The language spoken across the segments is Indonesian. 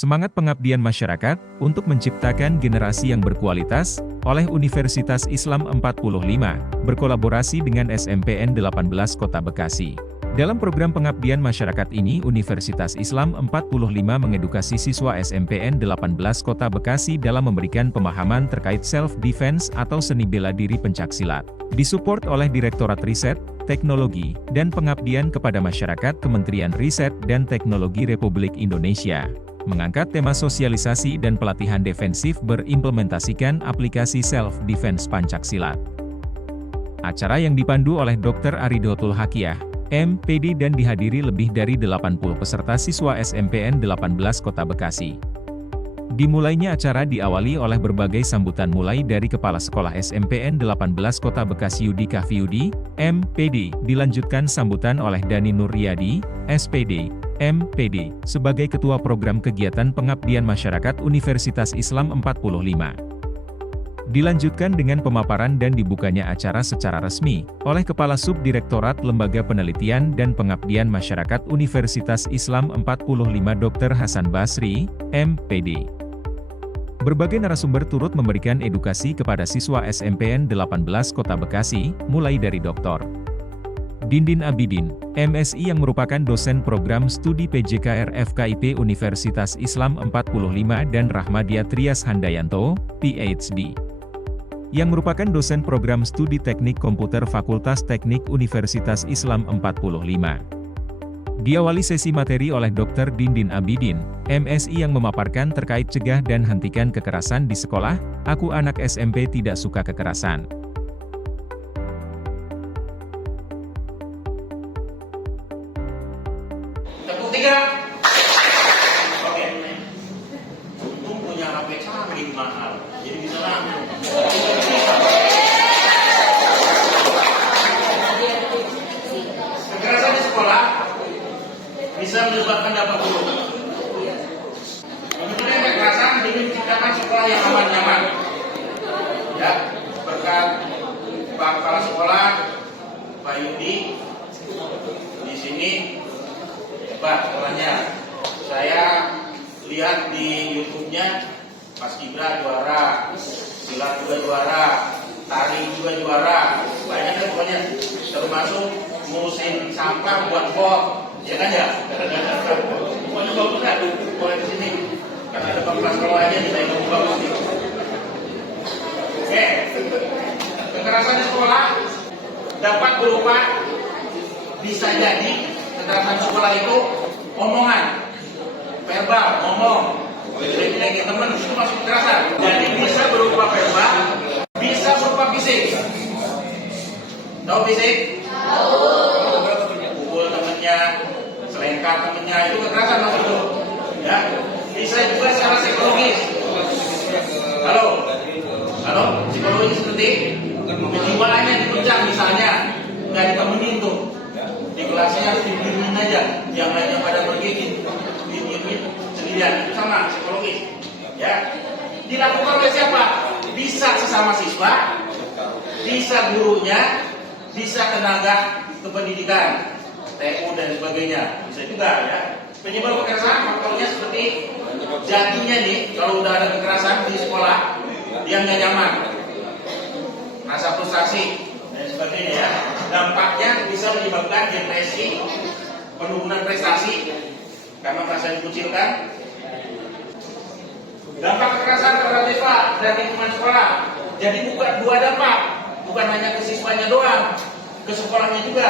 Semangat pengabdian masyarakat untuk menciptakan generasi yang berkualitas oleh Universitas Islam 45 berkolaborasi dengan SMPN 18 Kota Bekasi. Dalam program pengabdian masyarakat ini, Universitas Islam 45 mengedukasi siswa SMPN 18 Kota Bekasi dalam memberikan pemahaman terkait self-defense atau seni bela diri pencaksilat. Disupport oleh Direktorat Riset, Teknologi, dan Pengabdian kepada Masyarakat Kementerian Riset dan Teknologi Republik Indonesia. Mengangkat tema sosialisasi dan pelatihan defensif berimplementasikan aplikasi self-defense Pancaksilat. Acara yang dipandu oleh Dr. Aridotul Hakiah, MPD dan dihadiri lebih dari 80 peserta siswa SMPN 18 Kota Bekasi. Dimulainya acara diawali oleh berbagai sambutan mulai dari Kepala Sekolah SMPN 18 Kota Bekasi Yudi Kafiudi, MPD, dilanjutkan sambutan oleh Dani Nuryadi, SPD, MPD, sebagai Ketua Program Kegiatan Pengabdian Masyarakat Universitas Islam 45. Dilanjutkan dengan pemaparan dan dibukanya acara secara resmi, oleh Kepala Subdirektorat Lembaga Penelitian dan Pengabdian Masyarakat Universitas Islam 45 Dr. Hasan Basri, MPD. Berbagai narasumber turut memberikan edukasi kepada siswa SMPN 18 Kota Bekasi, mulai dari Dr. Dindin Abidin, MSI yang merupakan dosen program studi PJKR FKIP Universitas Islam 45 dan Rahmadia Trias Handayanto, PhD, yang merupakan dosen program studi teknik komputer Fakultas Teknik Universitas Islam 45. Diawali sesi materi oleh Dr. Dindin Abidin, MSI yang memaparkan terkait cegah dan hentikan kekerasan di sekolah, aku anak SMP tidak suka kekerasan. Tepuk tiga. Oke. Untung punya HP canggih mahal, jadi bisa langsung. Kekerasan di sekolah bisa menyebabkan dampak buruk. Kemudian kekerasan demi menciptakan sekolah yang aman-nyaman. Ya, berkat Pak Kepala Sekolah, Pak Yudi, di sini. Pak, sekolahnya, saya lihat di YouTube-nya, Mas Gibra juara, silat juga juara, tari juga juara, banyak kan pokoknya, termasuk ngurusin sampah buat pot, ya kan ya? Pokoknya bagus kan, boleh di sini, karena ada kelas sekolahnya di saya bagus nih. Oke, kekerasan di sekolah dapat berupa bisa jadi kekerasan sekolah itu omongan, verbal, ngomong, jelek-jelekin teman itu masuk kekerasan. Jadi bisa berupa verbal, bisa berupa fisik. Tahu fisik? Tahu. Pukul temennya, selengkat temennya, itu kekerasan masuk itu. Ya, bisa juga secara psikologis. Halo, psikologis seperti kejiwaannya dipecah misalnya, nggak ditemenin tuh. Di kelasnya harus didiemin aja, yang lainnya pada pergi didiemin sendirian, itu sama psikologis. Ya, dilakukan oleh siapa? Bisa sesama siswa, bisa gurunya, bisa tenaga kependidikan, TU dan sebagainya, bisa juga ya. Penyebab kekerasan faktornya seperti jadinya nih, kalau udah ada kekerasan di sekolah, dia nggak nyaman, rasa frustasi dan sebagainya ya. Dampaknya bisa menyebabkan depresi, penurunan prestasi karena merasa dikucilkan. Dampak kekerasan pada siswa dan lingkungan sekolah. Jadi bukan dua dampak, bukan hanya ke siswanya doang, ke sekolahnya juga.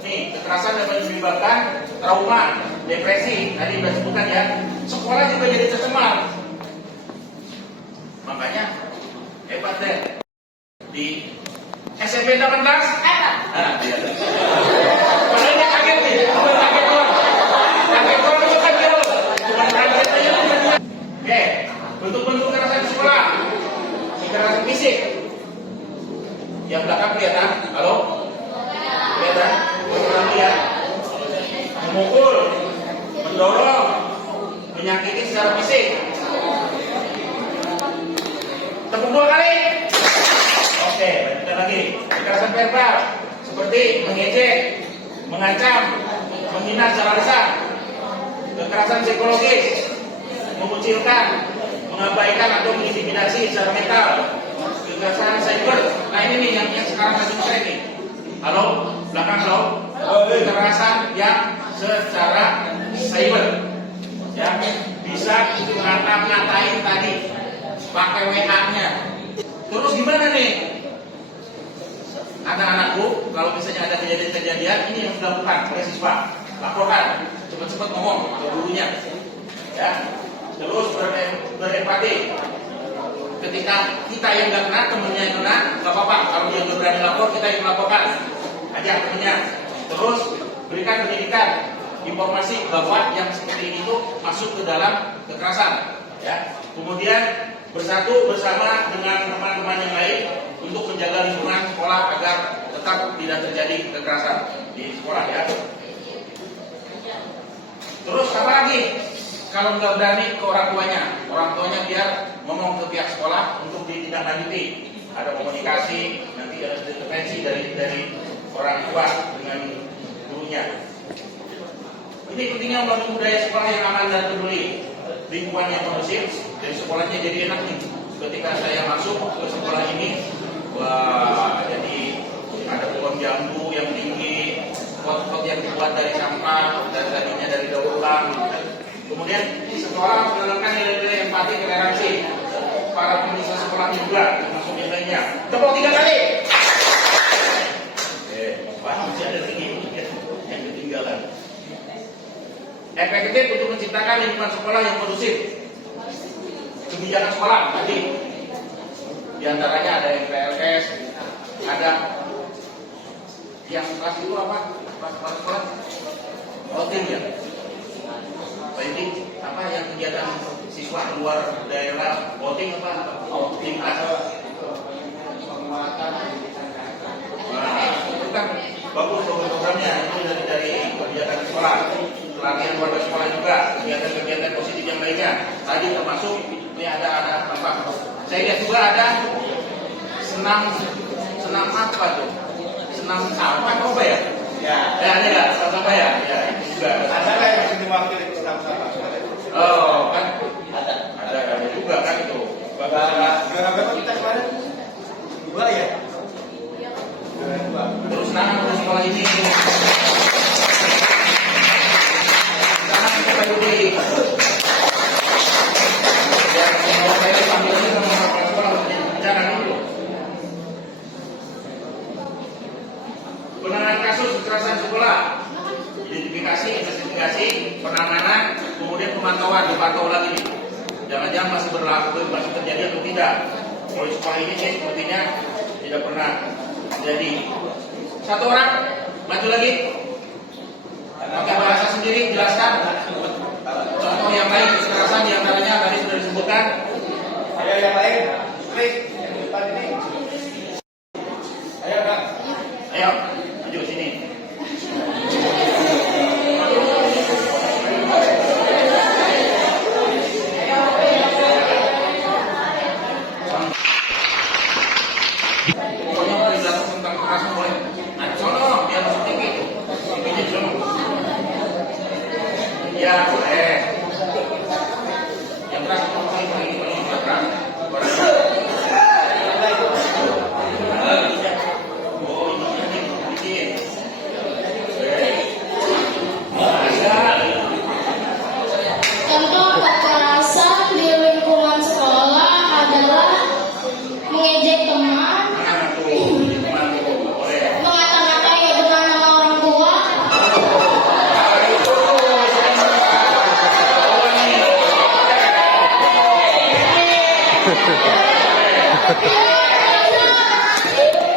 Nih, kekerasan dapat menyebabkan trauma, depresi, tadi sudah sebutkan ya. Sekolah juga jadi tercemar. Makanya hebat deh di SMP 18? Nah, iya. Padahal dia kaget nih, bukan kaget doang. Kaget doang itu kan dia bukan kaget aja. Oke, bentuk-bentuk kekerasan di sekolah. Kekerasan fisik. Yang belakang kelihatan? Halo? Kelihatan? Kelihatan dia? Memukul, mendorong, menyakiti secara fisik. Tepuk 2 kali. Oke, lanjutkan lagi. Kekerasan verbal seperti mengejek, mengancam, menghina secara lisan. Kekerasan psikologis mengucilkan, mengabaikan atau mengintimidasi secara mental, kekerasan cyber. Nah ini nih yang sekarang masih saya nih. Halo, belakang halo. Kekerasan yang secara cyber, ya bisa ngata-ngatain tadi, pakai WA-nya. Terus gimana nih? Anak-anakku, kalau misalnya ada kejadian-kejadian ini yang sudah dilakukan oleh siswa, laporkan, cepat-cepat ngomong ke gurunya, ya. Terus berempati. Ketika kita yang nggak kena, temennya yang kena, nggak apa-apa. Kalau dia nggak berani lapor, kita yang melaporkan, ajak temennya. Terus berikan pendidikan, informasi bahwa yang seperti ini itu masuk ke dalam kekerasan, ya. Kemudian bersatu bersama dengan teman-teman yang lain untuk menjaga lingkungan sekolah agar tetap tidak terjadi kekerasan di sekolah, ya. Terus apa lagi? Kalau nggak berani ke orang tuanya biar ngomong ke pihak sekolah untuk ditindaklanjuti. Ada komunikasi, nanti ada intervensi dari orang tua dengan gurunya. Ini pentingnya membangun budaya sekolah yang aman dan peduli, lingkungan yang kondusif, dari sekolahnya jadi enak nih. Ketika saya masuk ke sekolah ini, wah, jadi ada pohon jambu yang tinggi, pot-pot yang dibuat dari sampah dan tadinya dari daur ulang. Kemudian sekolah menanamkan nilai-nilai empati, toleransi. Para pemirsa sekolah juga termasuk yang lainnya. Tepuk 3 kali. Masih ada lagi yang ketinggalan. Efektif untuk menciptakan lingkungan sekolah yang kondusif. Kebijakan sekolah tadi, di antaranya ada MPLS, ada yang kelas itu apa? Kelas sekolah, outing ya. Jadi apa yang kegiatan siswa luar daerah, outing apa? Outing kelas. Nah, itu kan bagus programnya, itu dari kegiatan sekolah. Pelatihan warga sekolah juga, kegiatan-kegiatan positif yang lainnya. Tadi termasuk ini ada apa? Saya lihat juga ada senam apa tuh? Senam apa ya? Ya, ada nggak? Apa ya? Ya, itu juga. Ada nggak yang bisa diwakili senam apa? Oh, kan ada juga kan itu. Juara berapa kita kemarin? 2 ya? Juara 2. Terus senang di sekolah ini. Penanganan kasus kekerasan sekolah, identifikasi, investigasi, penanganan, kemudian pemantauan, dipantau lagi. Jangan-jangan masih berlaku, masih terjadi atau tidak. Kalau sekolah ini sepertinya tidak pernah terjadi. Satu orang, maju lagi. Pakai bahasa sendiri, jelaskan. Contoh yang lain kekerasan diantaranya tadi sudah disebutkan. Ada yang lain? Klik yang depan ini. Ayo Kak. Ayo, maju sini. Pokoknya boleh belajar tentang kekerasan boleh. Nah, sono biar masuk TV. TV-nya sono. Ya, boleh. Yang keras itu paling keras. Contoh kekerasan di lingkungan sekolah adalah mengejek teman, mengata-ngatai dengan nama orang tua,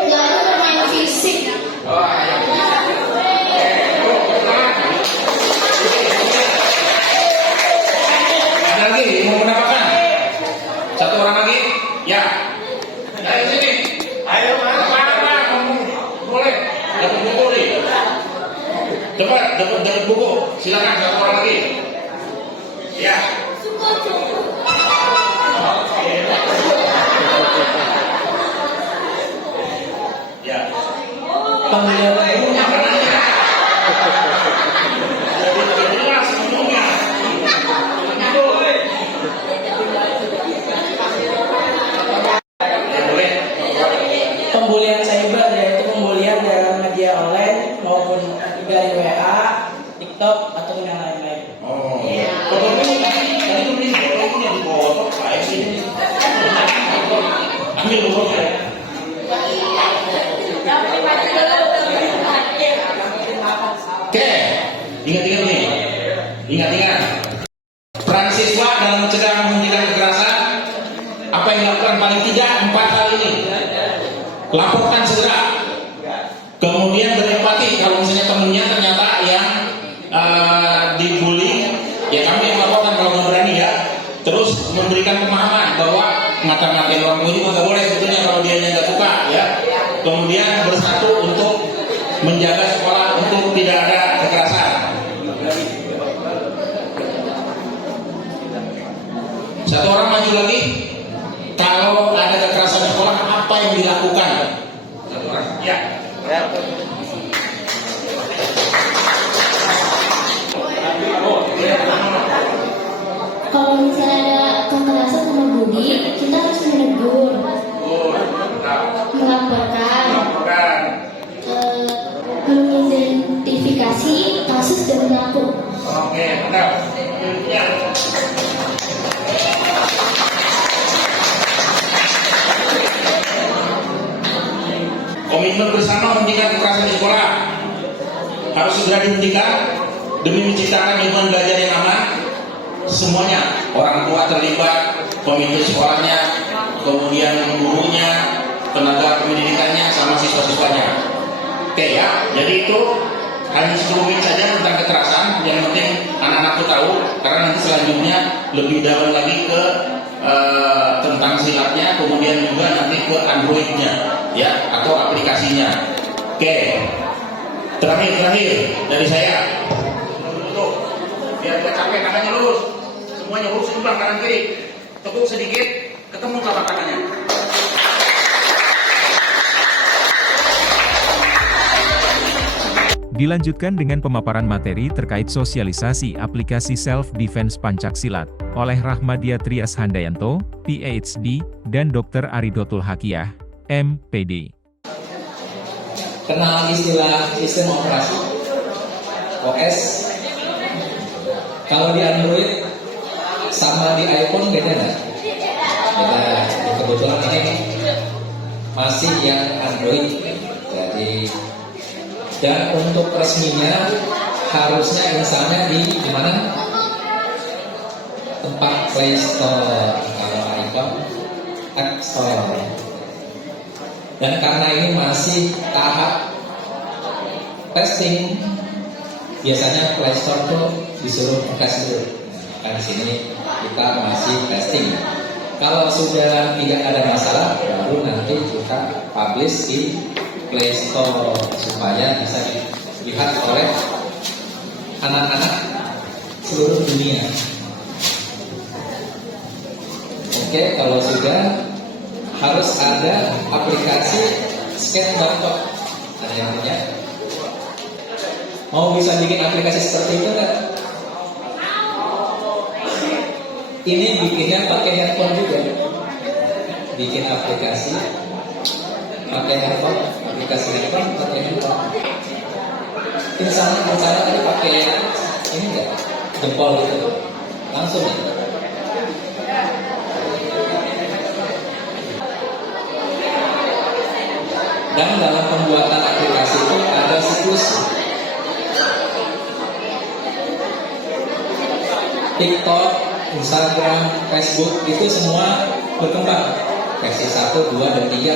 lalu bermain fisik. Ada lagi mau mendapatkan? Satu orang lagi? Ya. Ayo sini. Ayo Mas. Apa? Boleh. Dapat buku nih. Cepat, dapat buku. Silakan satu orang lagi. Ya. Ya. Penglihatannya kenanya. Jadi jelas ngomongnya. Itu. Ambil bukunya. Oke, ingat-ingat nih. Ingat-ingat. Peran siswa dalam mencegah menghentikan kekerasan, apa yang dilakukan paling tidak 4 hal ini. Laporkan segera. Kemudian berempati kalau misalnya temennya ternyata yang dibully, ya kami yang laporkan kalau nggak berani ya. Terus memberikan pemahaman bahwa ngata-ngatain orang tua juga nggak boleh sebetulnya kalau dia nggak suka ya. Kemudian bersatu untuk menjaga sekolah untuk tidak ada kekerasan. Satu orang maju lagi. Kalau ada kekerasan di sekolah, apa yang dilakukan? Satu orang. Ya. Kalau misalnya ada kekerasan sama bully, kita harus menegur, melaporkan, mengidentifikasi kasus dan pelaku. Oke, mantap. Ya. Komitmen bersama menghentikan kekerasan di sekolah harus segera dihentikan demi menciptakan lingkungan belajar yang aman. Semuanya, orang tua terlibat, komite sekolahnya, kemudian gurunya, tenaga pendidikannya, sama siswa-siswanya. Oke ya, jadi itu hanya 10 menit saja tentang kekerasan. Yang penting anak-anakku tahu, karena nanti selanjutnya lebih dalam lagi ke tentang silatnya, kemudian juga nanti ke Androidnya, ya, atau aplikasinya. Oke, terakhir dari saya, tutup, biar gak capek tangannya lurus, semuanya lurus sebelah kanan kiri, tekuk sedikit, ketemu telapak tangannya. Dilanjutkan dengan pemaparan materi terkait sosialisasi aplikasi Self-Defense Pancaksilat oleh Rahmadia Trias Handayanto, PhD, dan Dr. Aridotul Hakiyah, MPD. Kenal istilah sistem operasi OS? Kalau di Android sama di iPhone beda nggak? Beda. Kebetulan ini masih yang Android. Jadi dan untuk resminya harusnya misalnya di mana? Tempat Play Store, kalau iPhone App Store. Dan karena ini masih tahap testing, biasanya Play Store tuh disuruh tes dulu. Nah, di sini kita masih testing. Kalau sudah tidak ada masalah, baru nanti kita publish di Play Store supaya bisa dilihat oleh anak-anak seluruh dunia. Oke, kalau sudah harus ada aplikasi scan.com. Ada yang punya? Mau bisa bikin aplikasi seperti itu nggak? Ini bikinnya pakai handphone juga. Bikin aplikasi pakai handphone, aplikasi handphone pakai handphone. Misalnya tadi pakai ini enggak? Jempol gitu. Langsung ya. Dan dalam pembuatan aplikasi itu ada siklus. TikTok, Instagram, Facebook itu semua berkembang. Versi 1, 2, dan 3.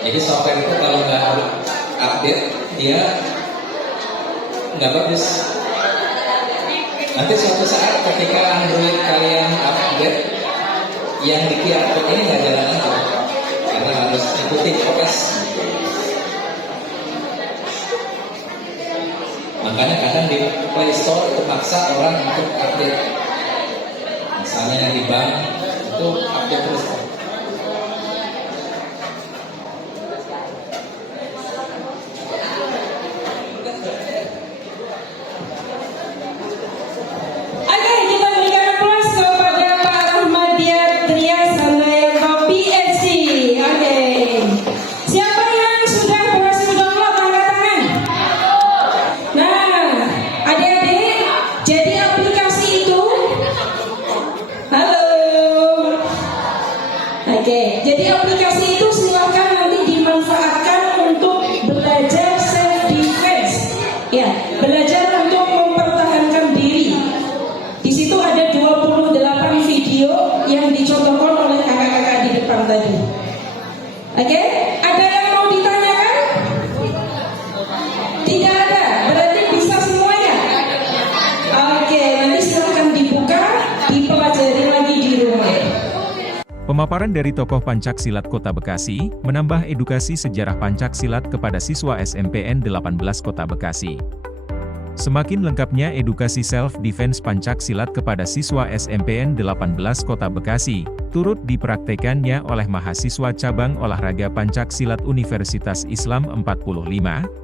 Jadi software itu kalau nggak update, dia nggak bagus. Nanti suatu saat ketika Android kalian update, yang di QR code ini nggak jalan lagi, karena harus ikuti OS. Makanya kadang di Play Store itu paksa orang untuk update. Misalnya yang di bank itu update terus. Jadi aplikasi itu silakan nanti dimanfaatkan untuk belajar self defense. Ya, belajar untuk mempertahankan diri. Di situ ada 28 video yang dicontohkan oleh kakak-kakak di depan tadi. Oke, ada yang mau ditanyakan? Tidak ada, berarti bisa semuanya. Oke, nanti silakan dibuka, dipelajari lagi di rumah. Pemaparan dari tokoh Pancaksilat Kota Bekasi, menambah edukasi sejarah Pancaksilat kepada siswa SMPN 18 Kota Bekasi. Semakin lengkapnya edukasi self-defense Pancaksilat kepada siswa SMPN 18 Kota Bekasi, turut dipraktekannya oleh mahasiswa cabang olahraga Pancaksilat Universitas Islam 45,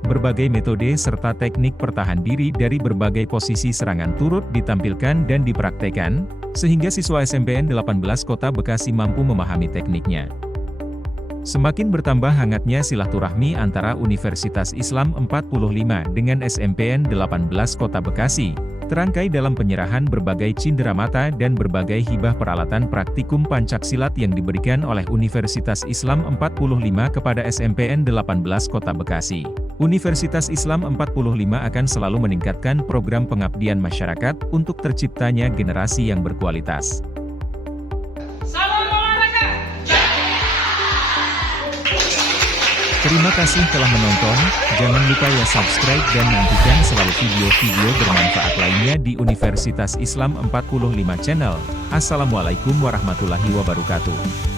berbagai metode serta teknik pertahan diri dari berbagai posisi serangan turut ditampilkan dan dipraktekan, sehingga siswa SMPN 18 Kota Bekasi mampu memahami tekniknya. Semakin bertambah hangatnya silaturahmi antara Universitas Islam 45 dengan SMPN 18 Kota Bekasi, terangkai dalam penyerahan berbagai cenderamata dan berbagai hibah peralatan praktikum Pancaksilat yang diberikan oleh Universitas Islam 45 kepada SMPN 18 Kota Bekasi. Universitas Islam 45 akan selalu meningkatkan program pengabdian masyarakat untuk terciptanya generasi yang berkualitas. Terima kasih telah menonton, jangan lupa ya subscribe dan nantikan selalu video-video bermanfaat lainnya di Universitas Islam 45 Channel. Assalamualaikum warahmatullahi wabarakatuh.